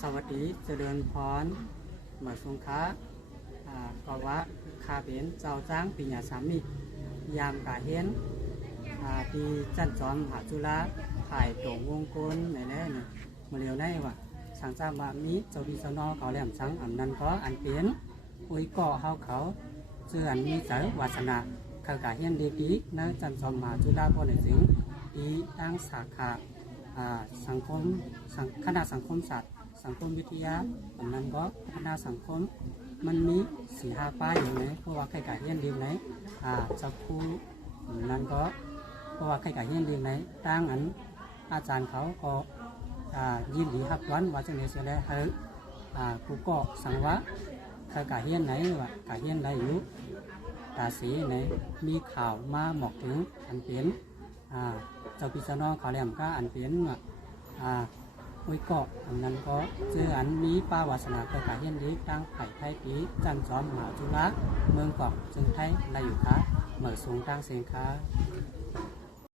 สวัสดีเจริญพรเหมือสงค้าก็ว่าข้าเป็นเจ้าจ้างปิญญาสามียามกาเฮียนอ่าที่จันจอมหาจุฬาถ่ายตรงวงกลมในแน่เนี่ยมาเร็วได้ว่าสังจามามีเจ้าดีเจ้านอเขาแหลมสังอำนันก็อันเปลี่ยนอุยเกาะเฮาเขาเชื่ออันมีเจอวาสนาขากาเฮียนดีดีๆนะจันจอมมหาจุฬาพ่อในสิงดีตั้งสาขาอ่าสังคมสังคณะสังคมศาสตร์ สังคมวิทยาอันนั้นก็คณะสังคม มันมีสี่ห้าป้ายอยู่ไหนเพราะว่าใครกายเฮียนดีไหนอ่าจะครูอันนั้นก็เพราะว่าใครกายเฮียนดีไหนตั้งอันอาจารย์เขาก็อ่ายินดีรับวันว่าจะเนี่ยเสียแล้วเฮออ่าครูก็สังว่าใครกายเฮียนไหนว่ากายเฮียนได้อยู่ตาสีไหนมีข่าวมาหมอกถึงอันเป็นอ่าเจ้าพิจารณาเขาแหลมก็อันเปลี่ยนว่า อ่าอุยกอันนั้นก็เจออันมีป้าวาสนาเกิดขายเฮียนดีตั้งไผ่ไทยปีจันจอมมหาจุฬาเมืองเกาะจึงไทยลาอยู่ค้าเหมือสูงตั้งเสียงค้า